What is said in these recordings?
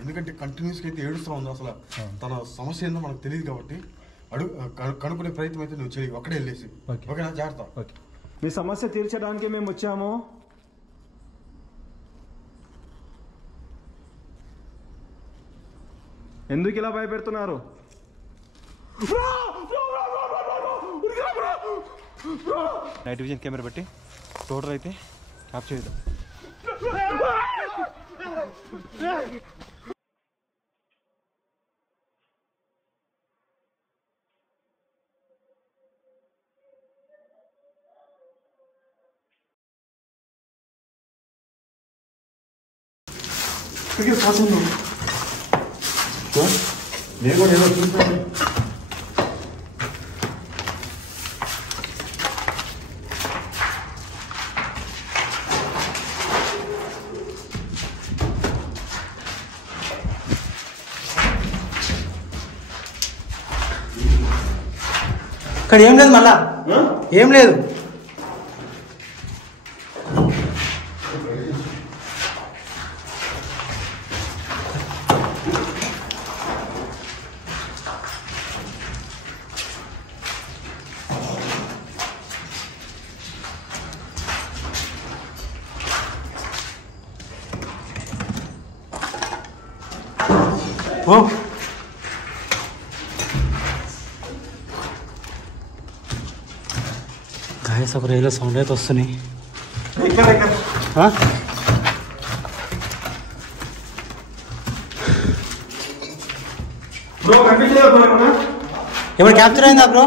ఎందుకంటే కంటిన్యూస్గా అయితే ఏడుస్తూ ఉంది. అసలు తన సమస్య ఏందో మనకు తెలియదు కాబట్టి కనుక్కునే ప్రయత్నం అయితే నువ్వు చేయి. ఒక్కడే వెళ్ళేసి ఓకేనా? జాగ్రత్త. ఓకే. మీ సమస్య తీర్చడానికి మేము వచ్చాము. ఎందుకు ఇలా భయపెడుతున్నారు? నైట్ విజన్ కెమెరా పెట్టి టోటల్ అయితే క్యాప్చర్ చేద్దాం. నేను కూడా ఏదో చూస్తాను. ఇక్కడ ఏం లేదు, మళ్ళా ఏం లేదు. गाइस ఒక రైలు సౌండ్ అయితే వస్తున్నాయి. ఏమైనా క్యాప్చర్ అయిందా బ్రో?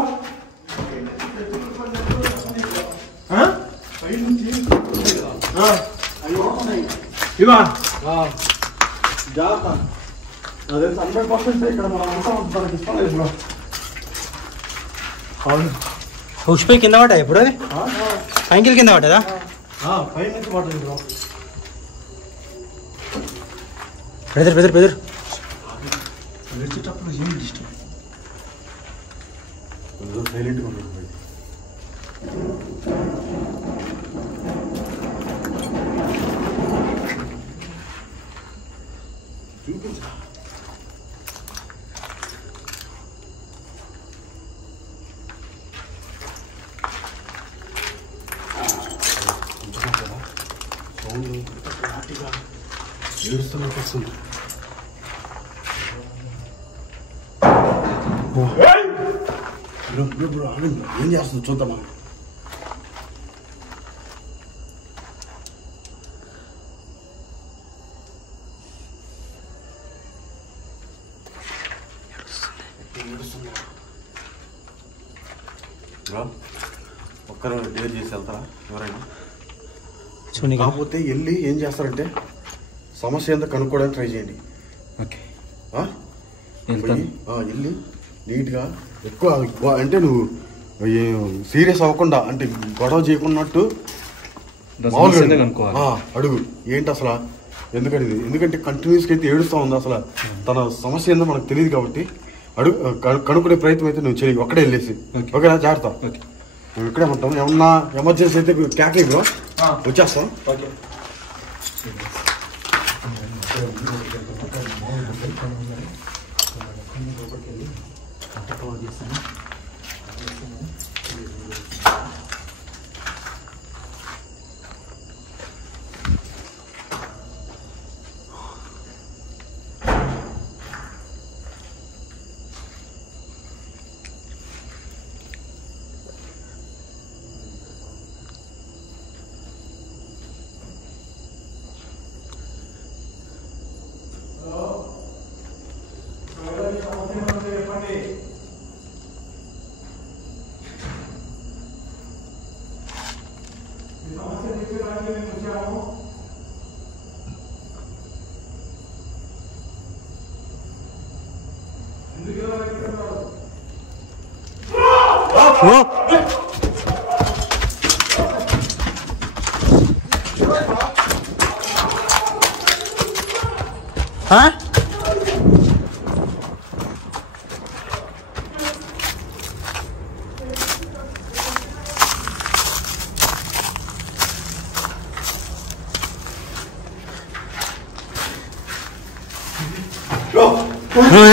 ఉష్పై కింద పడ్డా ఎప్పుడు? అది పైకి కింద పడ్డదా? బెదర్ బెదర్ బెదర్ సైలెంట్గా ఉండదు. చూపించా ఏడుస్తున్నట్టు వస్తుంది. ఏం చేస్తుంది చూద్దామా? ఒక్కరు డేర్ చేసి వెళ్తారా ఎవరైనా? కాకపోతే వెళ్ళి ఏం చేస్తారంటే సమస్య ఏందో కనుక్కోవడానికి ట్రై చేయండి. ఓకే వెళ్ళి నీట్గా ఎక్కువ అంటే నువ్వు సీరియస్ అవ్వకుండా అంటే గొడవ చేయకున్నట్టు అడుగు. ఏంటి అసలు ఎందుకంటే కంటిన్యూస్గా అయితే ఏడుస్తూ ఉంది. అసలు తన సమస్య ఏందో మనకు తెలియదు కాబట్టి కనుక్కునే ప్రయత్నం అయితే నువ్వు చేయి. ఒక్కడే వెళ్ళేసి ఓకేనా? జాగ్రత్త. మేము ఇక్కడే ఉంటాం. ఏమన్నా ఎమర్జెన్సీ అయితే క్యాటరింగ్లో వచ్చేస్తాం. ఓకే.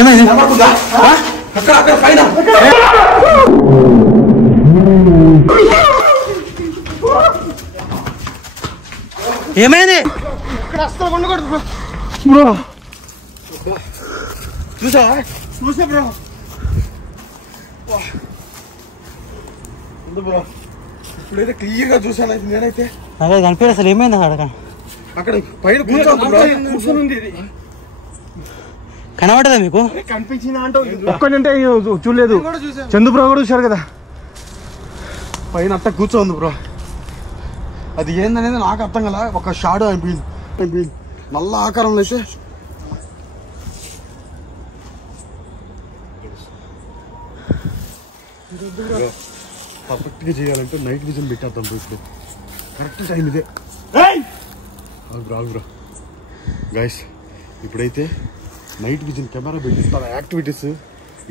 ఏమైంది? ఏమైంది? బ్రో చూసా బ్రో బ్రో ఇప్పుడైతే క్లియర్ గా చూసాను అయితే నేనైతే అదే కనిపించదు అసలు. ఏమైంది అక్కడ? అక్కడ పైన కూర్చొని కనబడదా మీకు? కనిపించిందా అంటే ఒక్కడంటే చూడలేదు. చందుబ్రో కూడా చూశారు కదా పైన అట్ట కూర్చోంది బ్రో. అది ఏందనేది నాకు అర్థం కదా. ఒక షాడో అయిపోయింది నల్ల ఆకారంలో అయితే. పర్ఫెక్ట్ గా చేయాలంటే నైట్ విజన్ పెట్టేద్దాం బ్రో. ఇప్పుడు కరెక్ట్ టైం ఇదే. బ్రో గైస్ ఇప్పుడైతే నైట్ విజన్ కెమెరా పెట్టి తన యాక్టివిటీస్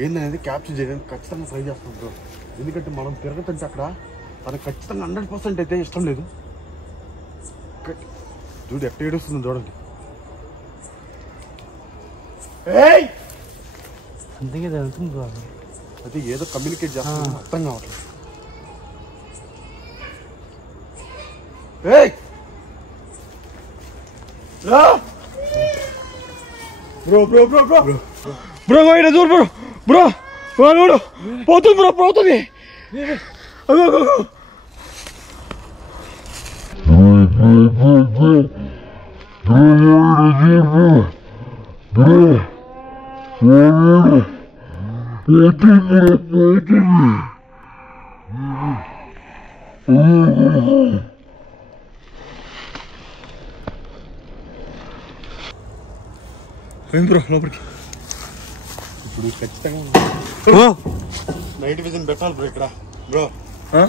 ఏందనేది క్యాప్చర్ చేయడానికి ఖచ్చితంగా ట్రై చేస్తాం బ్రో. ఎందుకంటే మనం తిరగతంటే అక్కడ తనకు ఖచ్చితంగా 100% అయితే ఇష్టం లేదు. చూడు ఎట్ట ఏడుస్తుంది చూడండి. అందుకే అది ఏదో కమ్యూనికేట్ చేస్తుంది అర్థం కావట్లేదు. Bro bro bro bro bro చూడు బ్రో బ్రో పోతుంది బ్రో పోతుంది. బ్రో లోపలికి ఇప్పుడు ఖచ్చితంగా నైట్ విజన్ పెట్టాలి బ్రో ఇక్కడ బ్రో.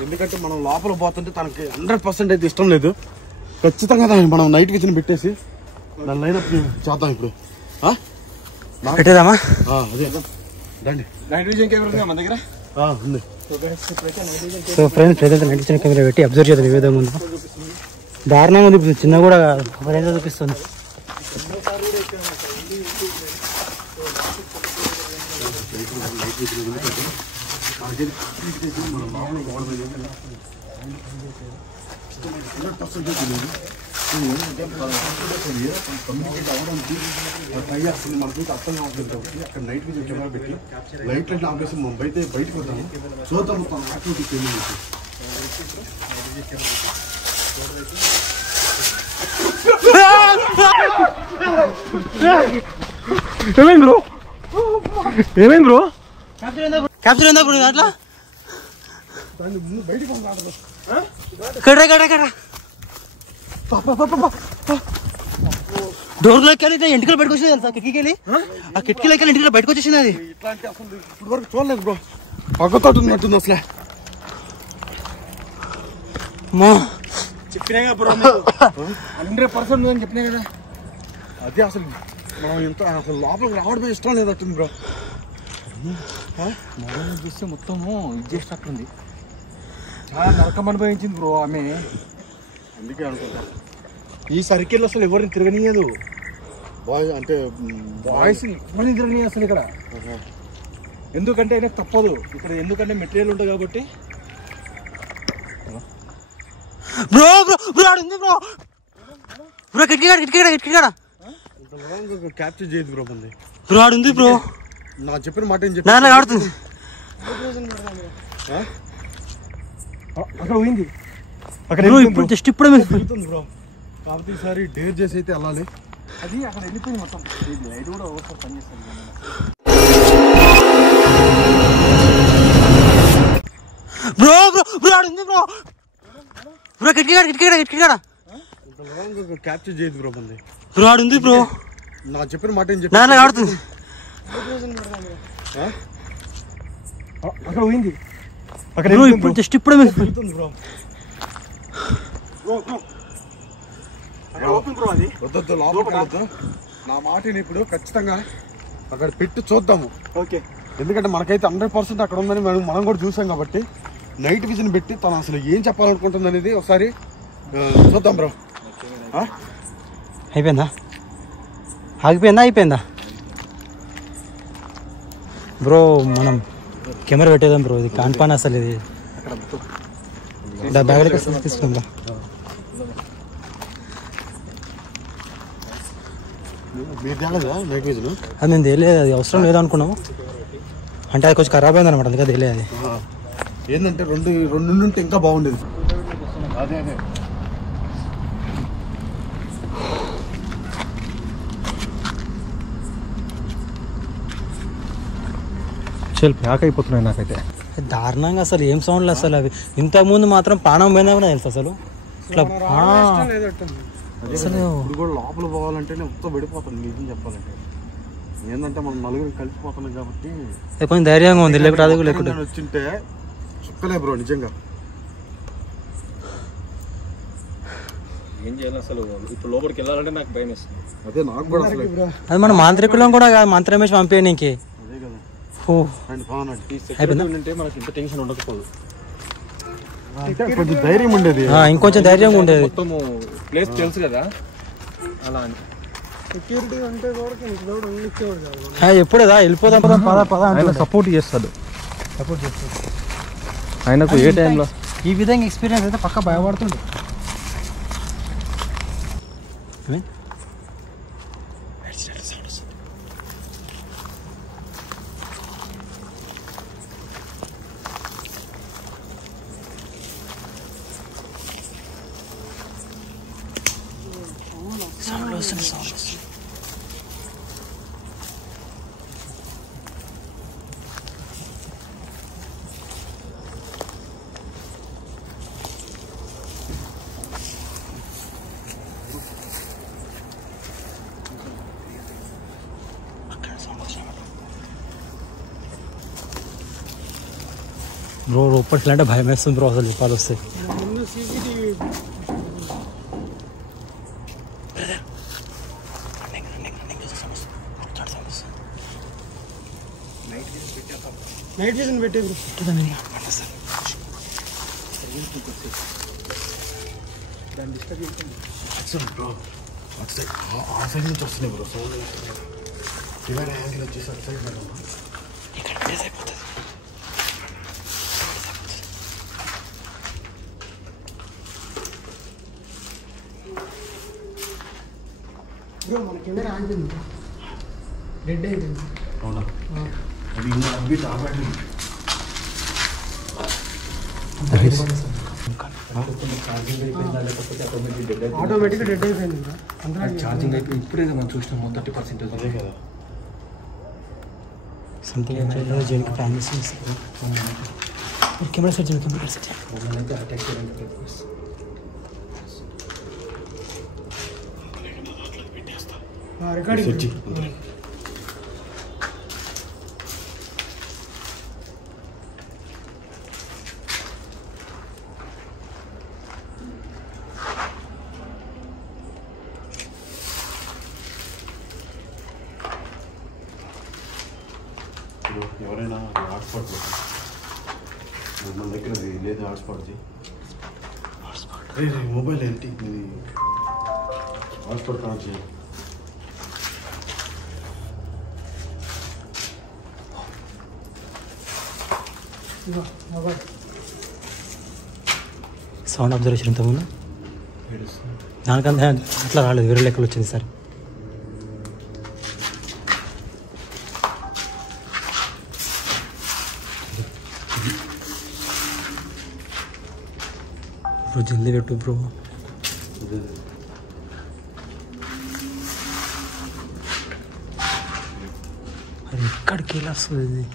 ఎందుకంటే మనం లోపల పోతుంటే తనకి 100% అయితే ఇష్టం లేదు. ఖచ్చితంగా మనం నైట్ విజన్ పెట్టేసి దాని లైనప్ చేద్దాం ఇప్పుడు. పెట్టేదామా? అదే రండి. నైట్ విజన్ కెమెరా మన దగ్గర ఉంది. సో ఫ్రెండ్స్ ఏదైతే నైట్ విజన్ కెమెరా పెట్టి అబ్జర్వ్ చేద్దాం ఏ విధంగా ఉందో. దారుణంగా ఉంది. చిన్న కూడా చూపిస్తుంది. మనకి అర్థం కావట్లేదు కాబట్టి అక్కడ నైట్ విజన్ కెమెరా పెట్టి లైట్ ఆపేసి మనం బయటకు వద్దాము. చూద్దాం మొత్తం యాక్టివిటీస్ ఏమి ఏమైంది బ్రో? ఏమైంది బ్రో? క్యాప్చర్ ఏందా బ్రో అట్లా? డోర్లోకి వెళ్ళి ఎంటికలు బయటకు వచ్చింది తెలుసా? కిటికీకి వెళ్ళి ఆ కిటికీలోకి వెళ్ళి ఎంటికలు బయటకు వచ్చేసింది. అది ఇట్లాంటి అసలు ఇప్పుడు వరకు చూడలేదు బ్రో. పక్కతోటి ఉన్నట్టుంది అసలే. చెప్పినా బ్రో 100% అని చెప్పినా కదా. అదే అసలు మనం ఇంత అసలు లోపలికి రావడమే ఇష్టం లేదట్టుంది బ్రో. మొబైల్ చూస్తే మొత్తము ఇది చేసినట్టుంది. చాలా నరకం అనుభవించింది బ్రో ఆమె. అందుకే అనుకుంటా ఈ సర్కిల్ అసలు ఎవరిని తిరగనీయదు. అంటే బాయ్స్ ఎవరిని తిరగనీయదు అసలు ఇక్కడ. ఎందుకంటే అయినా తప్పదు ఇక్కడ. ఎందుకంటే మెటీరియల్ ఉంటుంది కాబట్టి. బ్రో బ్రో బ్రో ఆడుంది బ్రో. బ్రో కిటికీడ క్యాప్చర్ చేయదు బ్రో. మంది బ్రో ఆడుంది బ్రో. నా చెప్పిన మాట ఏం చెప్పి ఆడుతుంది. అక్కడ పోయింది. అక్కడ ఇప్పుడు జస్ట్ ఇప్పుడే వెళ్తుంది బ్రో. కాబట్టి ఈసారి డేర్ చేసి అయితే వెళ్ళాలి. అది అక్కడ వెళ్ళిపోయింది మొత్తం. లైట్ కూడా ఒకసారి పనిచేస్తుంది. బ్రో బ్రో బ్రో ఆడుంది బ్రో. బ్రో కిటికీడ క్యాప్చర్ చేయదు బ్రో. మంది బ్రో ఆడుంది బ్రో. నా చెప్పిన మాట ఏం చెప్పి ఆడుతుంది. అక్కడ పోయింది. అక్కడ బ్రో ఇప్పుడు జస్ట్ ఇప్పుడే వెళ్తుంది బ్రో. ఓపెన్ బ్రో అది. వద్దు లోపలికి వెళ్ళొద్దు. నా మాటని ఇప్పుడు ఖచ్చితంగా అక్కడ పెట్టి చూద్దాము. ఓకే. ఎందుకంటే మనకైతే 100% అక్కడ ఉందని మనం కూడా చూసాం కాబట్టి నైట్ విజన్ పెట్టి తను అసలు ఏం చెప్పాలనుకుంటుంది అనేది ఒకసారి చూద్దాం బ్రో. అయిపోయిందా? అయిపోయిందా బ్రో? మనం కెమెరా పెట్టేద్దాం బ్రో. ఇది కాన్పాన్ అసలు ఇది బ్యాగ్లోకి తీసుకుందా? మీరు తేలేదా నైట్ విజన్? అది మేము తెలియదు, అది అవసరం లేదనుకున్నాము. అంటే అది కొంచెం ఖరాబ్ అయింది అనమాట, అందుకే తెలియదు. అది ఏంటంటే రెండు ఉంటే ఇంకా బాగుండేది. అదే చాలా ప్యాక్ అయిపోతున్నాయి నాకైతే. దారుణంగా అసలు ఏం సౌండ్లు అసలు అవి. ఇంతకుముందు మాత్రం ప్రాణం పోయిందా కూడా తెలుసు అసలు. ఇట్లా అసలు ఇప్పుడు కూడా లోపల పోవాలంటేనే మొత్తం పడిపోతుంది నిజం చెప్పాలంటే. ఏంటంటే మనం నలుగురు కలిసిపోతున్నాం కాబట్టి కొంచెం ధైర్యంగా ఉంది. లేకుంటే వచ్చింటే చుక్కలే బ్రో నిజంగా. ఏం చేయాలి అసలు? ఇప్పుడు లోపలికి వెళ్ళాలంటే నాకు భయం వేస్తుంది. అదే నాకు కూడా అసలు. అది మన మాంత్రికులం కూడా కాదు, మంత్రమేష్ పంపేయడానికి. అదే కదా. అయిపోయిందా? మనకి ఇంత టెన్షన్ ఉండకపోదు, కొంచెం ధైర్యం ఉండేది. ఇంకొంచెం ధైర్యంగా ఉండేది. మొత్తం ప్లేస్ తెలుసు కదా అలా అని. ఎప్పుడేదా వెళ్ళిపోదాం పద. ఆయన సపోర్ట్ చేస్తాడు. ఆయనకు ఏ టైంలో ఈ విధంగా ఎక్స్పీరియన్స్ అయితే పక్క భయపడుతుండే. బ్రో లోపలికి అంటే భయం వేస్తుంది బ్రో అసలు చెప్పాలి వస్తే. నైట్ విజన్ పెట్టే బ్రో ఆ సైడ్ నుంచి వస్తున్నాయి బ్రో సౌండ్. కెమెరా యాంగిల్ వచ్చేసి అటు సైడ్ మేడం ఇక్కడ ప్లేస్ అయిపోతుంది. మన కెమెరా ఆగిపోయింది, డెడ్ అయిపోయింది. అవునా? అది ఇంకా అప్డేట్ ఆగట్లేదు. ఆటోమేటిక్గా డెడ్ అయిపోయింది. ఛార్జింగ్ అయిపోయి ఇప్పుడే మనం చూసినాము 30%. అదే కదా. సంథింగ్ జైలుకి ప్లాన్ చేసి కెమెరా సెట్ చేయాలి. కెమెరా సెట్ అయితే అటాక్ చేయడానికి రికార్డింగ్. ఎవరైనా హాట్స్పాట్ మన దగ్గర లేదు. హాట్స్పాట్ది మొబైల్ ఏంటి హాట్స్పాట్ కనెక్ట్ చేయాలి. సౌండ్ అబ్జర్వేషన్ ఇంతకుముందు దానికంతా అట్లా రాలేదు, వేరే లెక్కలు వచ్చింది సార్. బ్రో జల్దీ పెట్టు బ్రో. అది ఎక్కడికి వెళ్ళి వస్తుంది ఇది?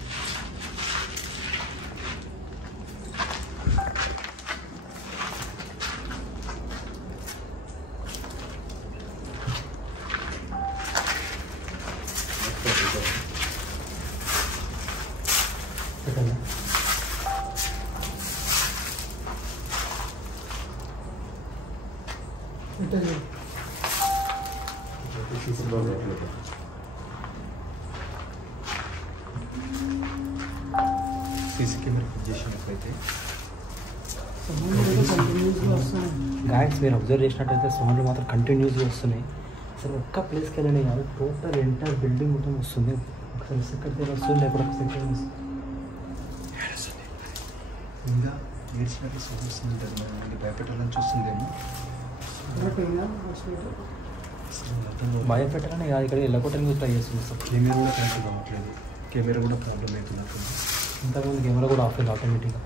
సీసీ కెమెరా ఫిట్ చేసినట్లయితే గాయస్ మీరు అబ్జర్వ్ చేసినట్టయితే సౌండ్లు మాత్రం కంటిన్యూస్గా వస్తున్నాయి. అసలు ఒక్క ప్లేస్కి వెళ్ళని కాదు, టోటల్ ఎంటైర్ బిల్డింగ్ మొత్తం వస్తుంది. ఒకసారి సెక్రటరీ వస్తుంది, లేకపోతే ఒక సెక్రటరీ వస్తుంది. ఇంకా ఏడ్చినట్టు సౌండ్ వస్తుంది కదా, మనకి భయపెట్టాలని చూస్తుందేమో. భయపెట్టాలని కాదు, ఇక్కడ వెళ్ళకొట్టడానికి ట్రై చేస్తుంది సార్. కెమెరా కూడా కరెక్ట్ కావట్లేదు, కెమెరా కూడా ప్రాబ్లం అవుతున్నట్టు. ఇంతకుముందు కెమెరా కూడా ఆఫ్ అయింది ఆటోమేటిక్గా.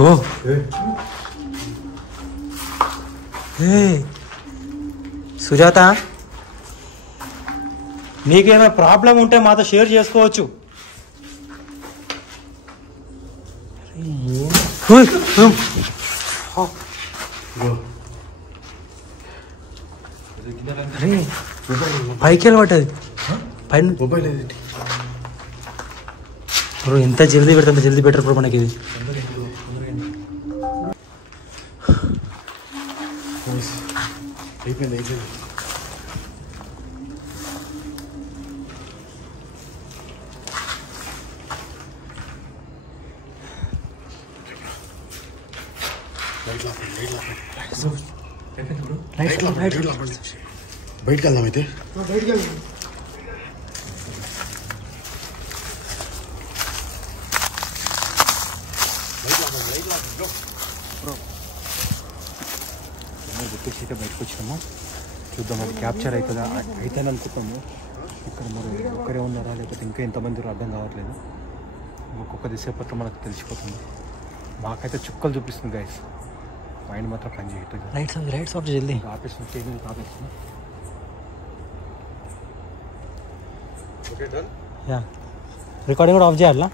ఓ సుజాత, నీకేమైనా ప్రాబ్లం ఉంటే మాతో షేర్ చేసుకోవచ్చు. పైకి వెళ్ళబట్టది పైన మొబైల్ బ్రో. ఎంత జల్దీ పెడితే అంత జల్దీ బెటర్ బ్రో మనకి ఇది. అయిపోయింది. బయటకు వెళ్దాం అయితే. గుర్తొచ్చి బయటకు వచ్చాము, చూద్దాం అది క్యాప్చర్ అవుతుందా. అయితే అనుకుంటాము. ఇక్కడ మరి ఒక్కరే ఉన్నారా లేకపోతే ఇంకా ఎంతమంది అర్థం కావట్లేదు. ఒక్కొక్క దిశపత్రం మనకు తెలిసిపోతుంది. మాకైతే చుక్కలు చూపిస్తుంది గైస్, మైండ్ మాత్రం పని చేయట్లేదు. రైట్స్ ఆఫ్ జల్దీ ఆపేసిన టేబుల్ ఆపేసిన. రికార్డింగ్ కూడా ఆఫ్ చేయాలా?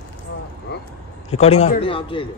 రికార్డింగ్ ఆఫ్ చేయాలి.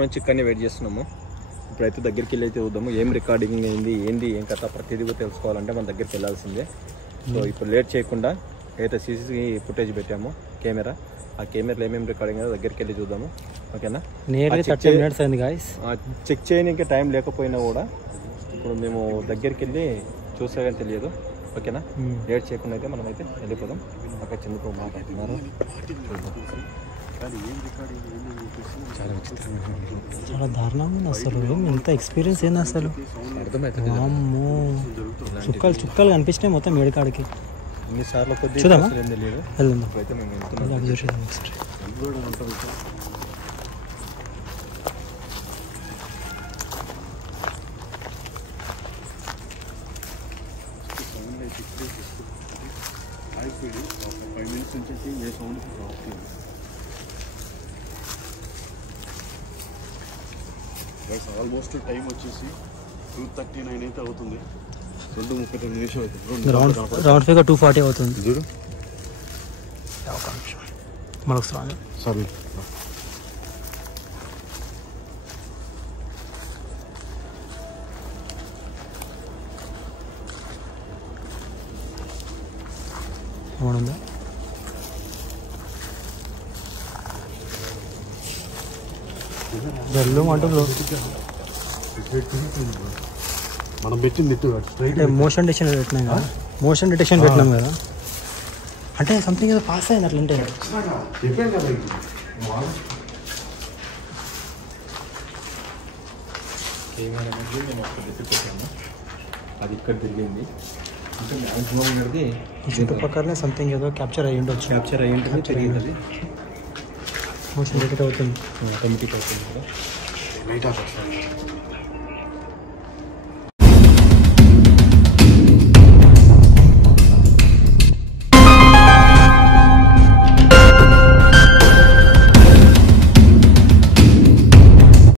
నుంచి ఇక్కడనే వెయిట్ చేస్తున్నాము. ఇప్పుడైతే దగ్గరికి వెళ్ళి అయితే చూద్దాము ఏం రికార్డింగ్ అయింది, ఏం కథ ప్రతిదీ కూడా తెలుసుకోవాలంటే మన దగ్గరికి వెళ్ళాల్సిందే. సో ఇప్పుడు లేట్ చేయకుండా అయితే సీసీ ఫుటేజ్ పెట్టాము కెమెరా, ఆ కెమెరాలో ఏమేమి రికార్డింగ్ అయిందో దగ్గరికి వెళ్ళి చూద్దాము. ఓకేనా? చెక్ చేయడానికి టైం లేకపోయినా కూడా ఇప్పుడు మేము దగ్గరికి వెళ్ళి చూసామని తెలియదు. ఓకేనా? లేట్ చేయకుండా అయితే మనం అయితే వెళ్ళిపోదాం. అక్కడ చిన్నప్పుడు మాట్లాడుతున్నారు. చాలా విచిత్రంగా ఉంది. చాలా దారుణంగా ఉంది అసలు. ఎంత ఎక్స్పీరియన్స్ ఏంది అసలు. అర్థమవుతుంది. అమ్మో చుక్కలు చుక్కలు కనిపించినాయి మొత్తం ఏడుకాడికి. ఎన్నిసార్లు కొద్ది చూద్దామా? ఏం తెలియదు. వెళ్దాం ఇప్పుడైతే మేము వెళ్తున్నాం. వెళ్ళి అబ్జర్వ్ చేద్దాం ఒకసారి. ఆల్మోస్ట్ టైం వచ్చేసి 2:39 అయితే అవుతుంది. 2:39 నిమిషాలు అవుతుంది. రౌండ్ ఫిగర్ 240 అవుతుంది. చూడు ఒక నిమిషం మరొకసారి సరే. అవునుందా వెళ్ళు అంటారు. మనం పెట్టింది స్ట్రైట్ అంటే మోషన్ డిటెక్షన్ పెట్టినాం కదా, మోషన్ డిటెక్షన్ పెట్టినాం కదా, అంటే సంథింగ్ ఏదో పాస్ అయింది అట్లంటే. చెప్పాను కదా కెమెరా అనేది మేము అక్కడ పెట్టాము. అది ఇక్కడ తిరిగింది. ఇంకా మ్యాక్సిమం అనేది ఈ చుట్టుపక్కలనే సంథింగ్ ఏదో క్యాప్చర్ అయ్యి ఉండొచ్చు. క్యాప్చర్ అయ్యి ఉంటుంది. తిరిగింది. మోషన్ డిటెక్ట్ అవుతుంది. ఆటోమేటిక్ అవుతుంది కదా. Light of